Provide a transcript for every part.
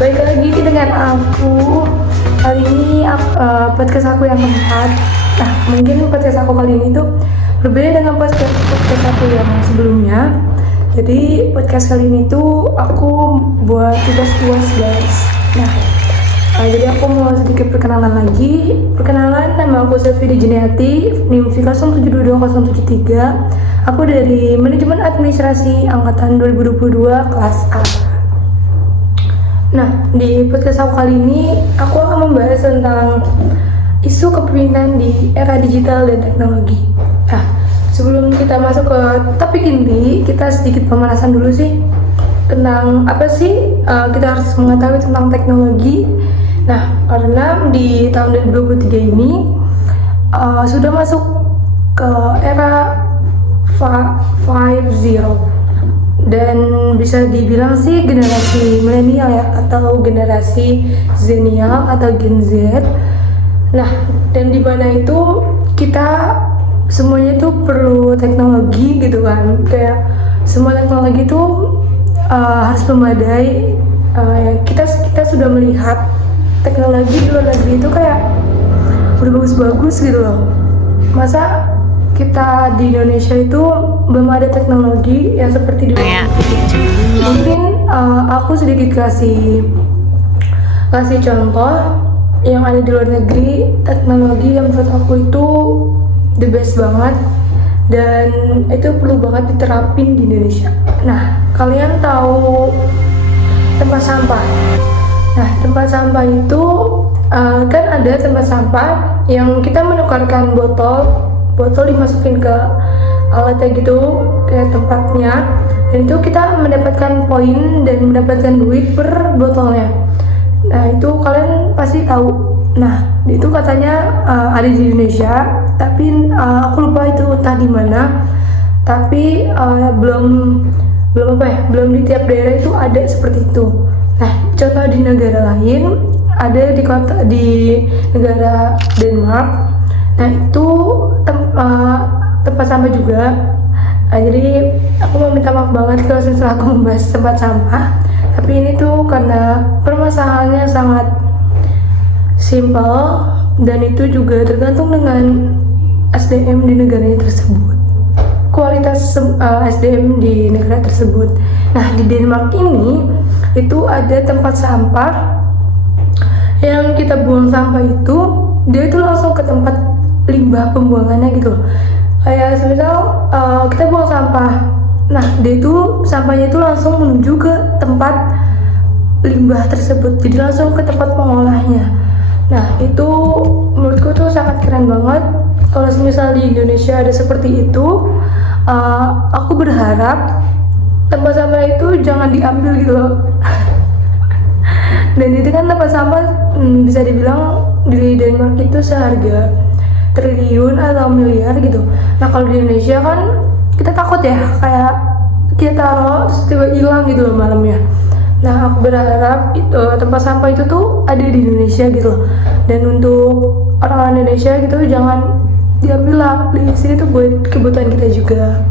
Baik lagi dengan aku. Kali ini podcast aku yang keempat. Nah, mungkin podcast aku kali ini tuh berbeda dengan podcast aku yang sebelumnya. Jadi podcast kali ini tuh aku buat tugas UAS guys. Nah, jadi aku mau sedikit perkenalan lagi. Perkenalan, nama aku Selvi Jeniati, NIM 07220773. Aku dari Manajemen Administrasi Angkatan 2022 kelas A. Nah, di podcast aku kali ini aku akan membahas tentang isu kepemimpinan di era digital dan teknologi. Nah, sebelum kita masuk ke topik inti, kita sedikit pemanasan dulu sih tentang apa sih kita harus mengetahui tentang teknologi. Nah, karena di tahun 2023 ini sudah masuk ke era 5.0 dan bisa dibilang sih generasi milenial ya, atau generasi zenial atau Gen Z. Nah, dan di mana itu kita semuanya tuh perlu teknologi gitu kan, kayak semua teknologi tuh harus memadai. Kita sudah melihat teknologi di luar negeri itu kayak udah bagus-bagus gitu loh. Masa kita di Indonesia itu belum ada teknologi yang seperti di luar negeri? Mungkin aku sedikit kasih contoh yang ada di luar negeri, teknologi yang menurut aku itu the best banget dan itu perlu banget diterapin di Indonesia. Nah, kalian tahu tempat sampah? Nah, tempat sampah itu kan ada tempat sampah yang kita menukarkan botol dimasukin ke alatnya gitu, kayak tempatnya, dan itu kita mendapatkan poin dan mendapatkan duit per botolnya. Nah, itu kalian pasti tahu. Nah, itu katanya ada di Indonesia, tapi aku lupa itu entah di mana. Tapi belum di tiap daerah itu ada seperti itu. Nah, contoh di negara lain ada di negara Denmark. Nah, itu tempat sampah juga. Jadi aku mau minta maaf banget kalau setelah aku membahas tempat sampah, tapi ini tuh karena permasalahannya sangat simpel dan itu juga tergantung dengan SDM di negaranya tersebut, kualitas SDM di negara tersebut. Nah, di Denmark ini itu ada tempat sampah yang kita buang sampah itu dia itu langsung ke tempat limbah pembuangannya gitu loh. Kayak semisal kita buang sampah, nah dia itu sampahnya itu langsung menuju ke tempat limbah tersebut, jadi langsung ke tempat pengolahnya. Nah, itu menurutku tuh sangat keren banget. Kalau semisal di Indonesia ada seperti itu, aku berharap tempat sampah itu jangan diambil gitu loh. Dan itu kan tempat sampah bisa dibilang di Denmark itu seharga triliun atau miliar gitu. Nah, kalau di Indonesia kan kita takut ya, kayak kita taruh terus tiba hilang gitu loh malamnya. Nah, aku berharap tempat sampah itu tuh ada di Indonesia gitu loh. Dan untuk orang Indonesia gitu jangan diambil lah, di sini tuh buat kebutuhan kita juga.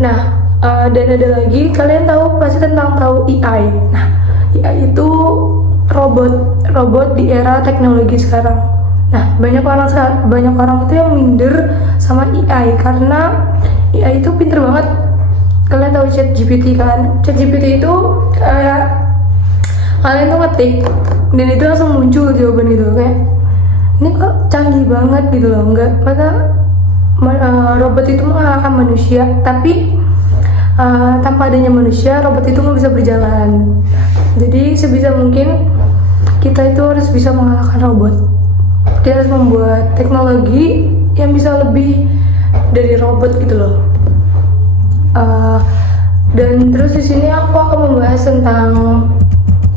Nah, dan ada lagi, kalian pasti tahu AI. Nah, AI itu robot di era teknologi sekarang. Nah, banyak orang itu yang minder sama AI karena AI itu pinter banget. Kalian tahu ChatGPT kan? ChatGPT itu kayak kalian tuh ngetik dan itu langsung muncul jawaban gitu, kayak ini kok canggih banget gitu loh. Robot itu mengalahkan manusia, tapi tanpa adanya manusia robot itu nggak bisa berjalan. Jadi sebisa mungkin kita itu harus bisa mengalahkan robot. Kita harus membuat teknologi yang bisa lebih dari robot gitu loh. Dan terus di sini aku akan membahas tentang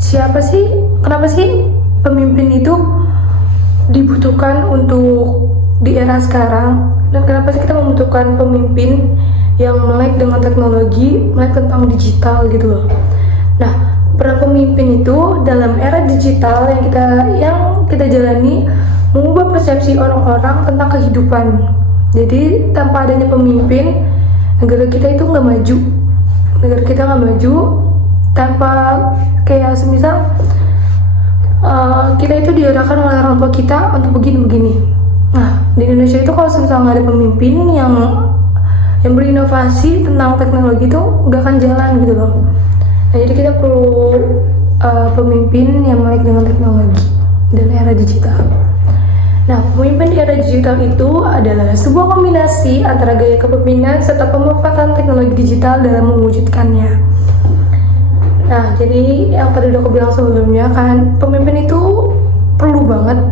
kenapa sih pemimpin itu dibutuhkan untuk di era sekarang, dan kenapa sih kita membutuhkan pemimpin yang melek dengan teknologi, melek tentang digital gitu loh. Nah, peran pemimpin itu dalam era digital yang kita jalani mengubah persepsi orang-orang tentang kehidupan. Jadi tanpa adanya pemimpin, negara kita itu nggak maju. Tanpa kayak semisal kita itu diarahkan oleh orang tua kita untuk begini-begini. Nah, di Indonesia itu kalau misalnya nggak ada pemimpin yang berinovasi tentang teknologi itu nggak akan jalan gitu loh. Nah, jadi kita perlu pemimpin yang melek dengan teknologi dan era digital. Nah, pemimpin di era digital itu adalah sebuah kombinasi antara gaya kepemimpinan serta pemanfaatan teknologi digital dalam mewujudkannya. Nah, jadi yang tadi udah aku bilang sebelumnya kan, pemimpin itu perlu banget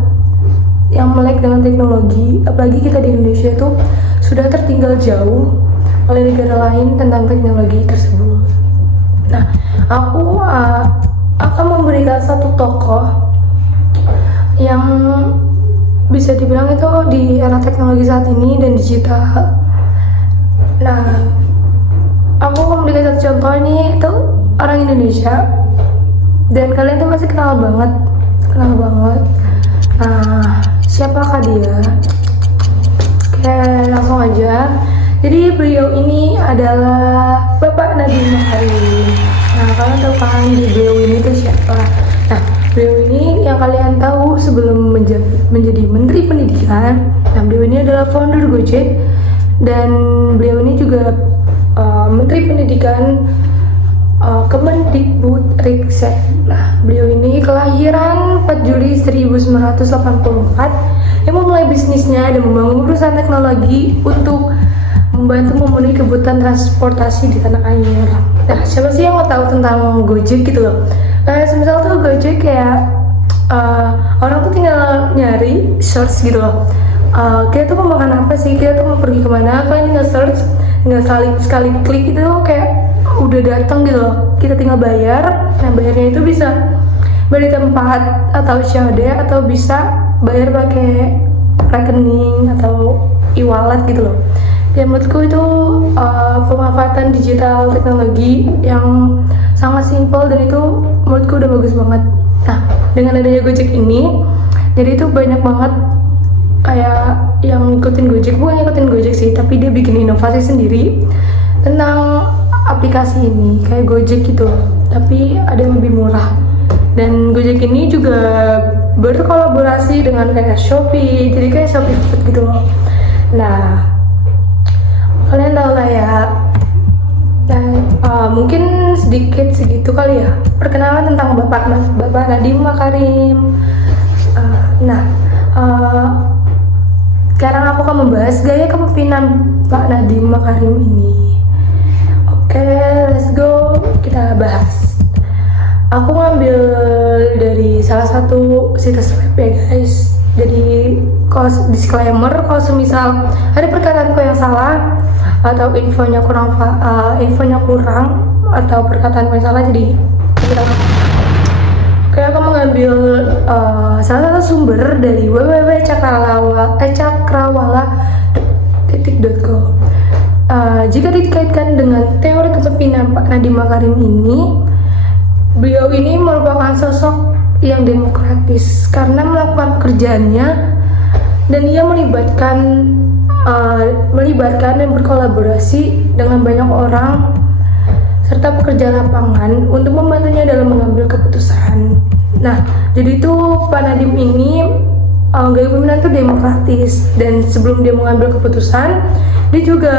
yang melek dengan teknologi, apalagi kita di Indonesia itu sudah tertinggal jauh oleh negara lain tentang teknologi tersebut. Nah, aku akan memberikan satu tokoh yang bisa dibilang itu di era teknologi saat ini dan digital. Nah, aku akan memberikan satu contoh ini itu orang Indonesia dan kalian tuh masih kenal banget. Nah, siapakah dia? Oke, langsung aja. Jadi beliau ini adalah Bapak Nadiem Makarim. Nah, kalian tahu kan beliau ini tuh siapa? Nah, beliau ini yang kalian tahu sebelum menjadi Menteri Pendidikan. Nah, beliau ini adalah founder Gojek dan beliau ini juga Menteri Pendidikan Kemendikbudristek. Nah, beliau ini kelahiran 4 Juli 1984 yang memulai bisnisnya dan membangun perusahaan teknologi untuk membantu memenuhi kebutuhan transportasi di tanah air. Nah, siapa sih yang mau tahu tentang Gojek gitu loh? Semisal tuh Gojek kayak orang tuh tinggal nyari search gitu loh. Kita tuh mau makan apa sih? Kita tuh mau pergi kemana? Kalian tinggal search, tinggal sekali klik itu kayak udah datang gitu loh. Kita tinggal bayar. Nah, bayarnya itu bisa beli tempat atau COD atau bisa bayar pakai rekening atau e-wallet gitu loh. Ya, menurutku itu pemanfaatan digital teknologi yang sangat simpel dan itu menurutku udah bagus banget. Nah, dengan adanya Gojek ini, jadi itu banyak banget kayak yang ngikutin Gojek, bukan ngikutin Gojek sih, tapi dia bikin inovasi sendiri tentang aplikasi ini kayak Gojek gitu, tapi ada yang lebih murah. Dan Gojek ini juga berkolaborasi dengan kayak Shopee, jadi kayak Shopee Food gitu loh. Nah, kalian tahu lah ya. Nah, mungkin sedikit segitu kali ya perkenalan tentang Bapak Nadiem Makarim. Sekarang aku akan membahas gaya kepemimpinan Pak Nadiem Makarim ini. Oke, let's go, kita bahas. Aku ngambil dari salah satu situs web ya guys. Jadi kalau disclaimer, kalau semisal ada perkataanku yang salah atau infonya kurang atau perkataanku yang salah, jadi kita oke, aku mengambil salah satu sumber dari www.cakrawala.com. Jika dikaitkan dengan teori kepemimpinan Pak Nadiem Makarim ini, beliau ini merupakan sosok yang demokratis karena melakukan pekerjaannya dan ia melibatkan dan berkolaborasi dengan banyak orang serta pekerja lapangan untuk membantunya dalam mengambil keputusan. Nah, jadi itu Pak Nadiem ini gaya kepemimpinan itu demokratis dan sebelum dia mengambil keputusan, dia juga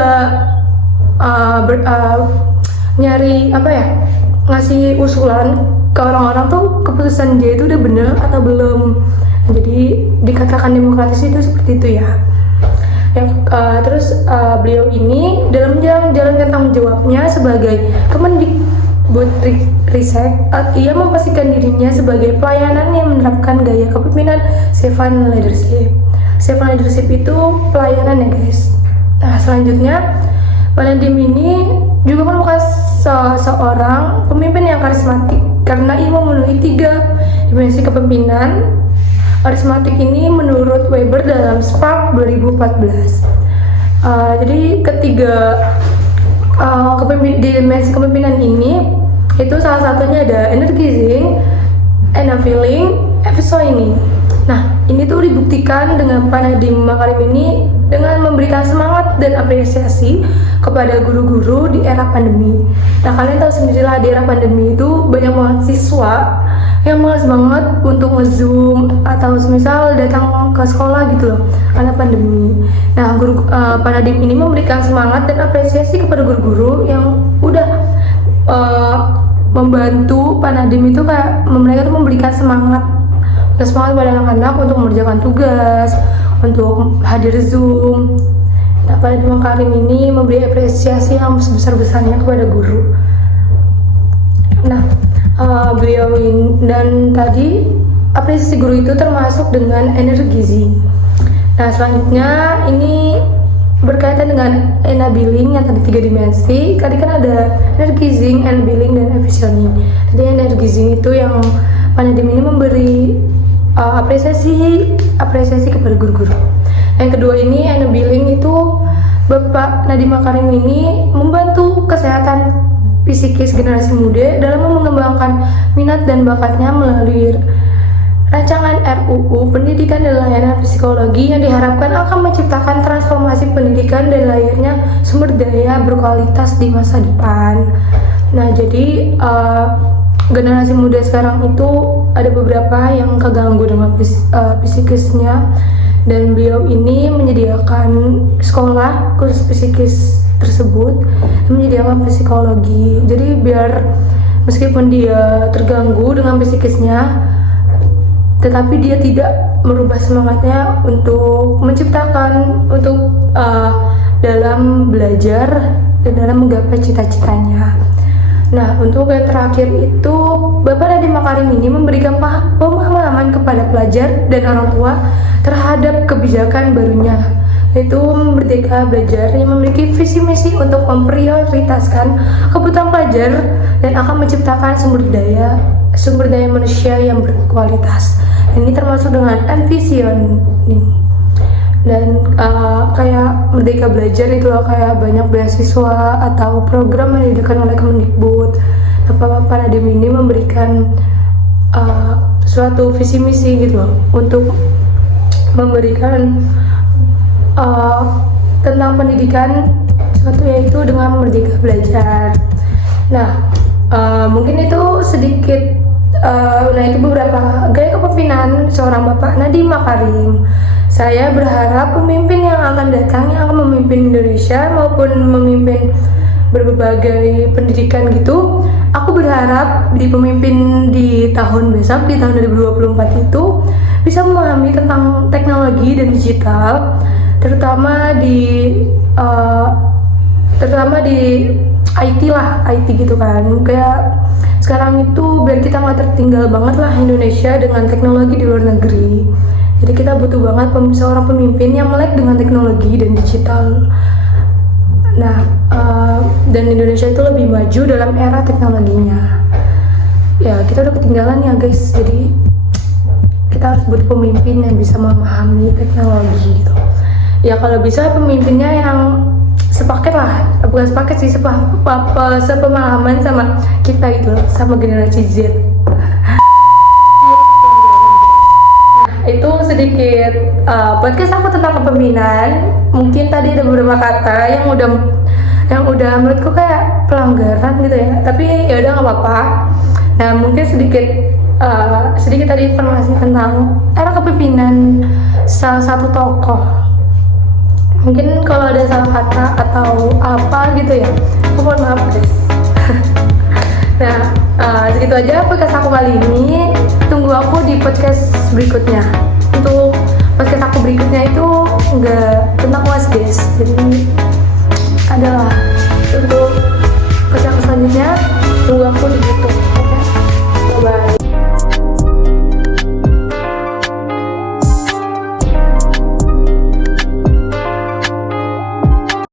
ngasih usulan ke orang-orang tuh keputusan dia itu udah bener atau belum. Jadi dikatakan demokratis itu seperti itu ya. Terus beliau ini dalam menjalankan tanggung jawabnya sebagai Kemendikbudristek, ia memastikan dirinya sebagai pelayanan yang menerapkan gaya kepemimpinan servant leadership. Servant leadership itu pelayanan ya guys. Nah, selanjutnya Pak Nadiem ini juga merupakan seorang pemimpin yang karismatik karena ia memenuhi 3 dimensi kepemimpinan. Karismatik ini menurut Weber dalam Spark 2014. Jadi ketiga dimensi kepemimpinan ini itu salah satunya ada energizing, enabling, efficiency. Nah, ini tuh dibuktikan dengan Pak Nadiem Makarim ini dengan memberikan semangat dan apresiasi kepada guru-guru di era pandemi. Nah, kalian tahu sendirilah di era pandemi itu banyak banget siswa yang malas banget untuk nge-zoom atau misal datang ke sekolah gitu loh karena pandemi. Nah, Pak Nadiem ini memberikan semangat dan apresiasi kepada guru-guru yang udah membantu Pak Nadiem itu kayak mereka tuh memberikan semangat pada anak-anak untuk mengerjakan tugas, untuk hadir Zoom. Nah, Pak Nadiem Makarim ini memberi apresiasi yang sebesar-besarnya kepada guru. Nah, beliau ini dan tadi apresiasi guru itu termasuk dengan energizing. Nah, selanjutnya ini berkaitan dengan enabling yang tadi 3 dimensi. Tadi kan ada energizing, enabling, dan efficienting. Jadi energizing itu yang Pak Nadiem ini memberi apresiasi kepada guru-guru. Yang kedua ini enabling itu Bapak Nadiem Makarim ini membantu kesehatan psikis generasi muda dalam mengembangkan minat dan bakatnya melalui rancangan RUU Pendidikan dan Layanan Psikologi yang diharapkan akan menciptakan transformasi pendidikan dan lahirnya sumber daya berkualitas di masa depan. Nah, jadi generasi muda sekarang itu ada beberapa yang keganggu dengan psikisnya, dan beliau ini menyediakan sekolah khusus psikis tersebut, menyediakan psikologi. Jadi biar meskipun dia terganggu dengan psikisnya, tetapi dia tidak merubah semangatnya untuk menciptakan, untuk dalam belajar dan dalam menggapai cita-citanya. Nah, untuk yang terakhir itu Bapak Nadiem Makarim ini memberikan pemahaman kepada pelajar dan orang tua terhadap kebijakan barunya, yaitu Merdeka Belajar, yang memiliki visi misi untuk memprioritaskan kebutuhan pelajar dan akan menciptakan sumber daya manusia yang berkualitas. Ini termasuk dengan envision dan kayak Merdeka Belajar itu loh, kayak banyak beasiswa atau program yang didirikan oleh Kemendikbud. Bapak Nadiem ini memberikan suatu visi misi gitu loh, untuk memberikan tentang pendidikan suatu, yaitu dengan Merdeka Belajar. Nah, mungkin itu sedikit nah itu beberapa gaya kepemimpinan seorang Bapak Nadiem Makarim. Saya berharap pemimpin yang akan datang, yang akan memimpin Indonesia maupun memimpin berbagai pendidikan gitu, aku berharap di pemimpin di tahun besok, di tahun 2024 itu bisa memahami tentang teknologi dan digital, terutama di IT lah, IT gitu kan. Kayak sekarang itu biar kita nggak tertinggal banget lah Indonesia dengan teknologi di luar negeri. Jadi kita butuh banget seorang pemimpin yang melek dengan teknologi dan digital. Nah, dan Indonesia itu lebih maju dalam era teknologinya. Ya, kita udah ketinggalan ya guys. Jadi kita harus butuh pemimpin yang bisa memahami teknologi gitu. Ya kalau bisa pemimpinnya yang sepaket lah, bukan sepaket sih, sepemahaman sama kita gitu, sama generasi Z. Itu sedikit podcast aku tentang kepemimpinan. Mungkin tadi ada beberapa kata yang udah menurutku kayak pelanggaran gitu ya, tapi ya udah nggak apa-apa. Nah, mungkin sedikit tadi informasi tentang era kepemimpinan salah satu tokoh. Mungkin kalau ada salah kata atau apa gitu ya, aku mohon maaf guys. Nah, segitu aja podcast aku kali ini. Tunggu aku di podcast berikutnya.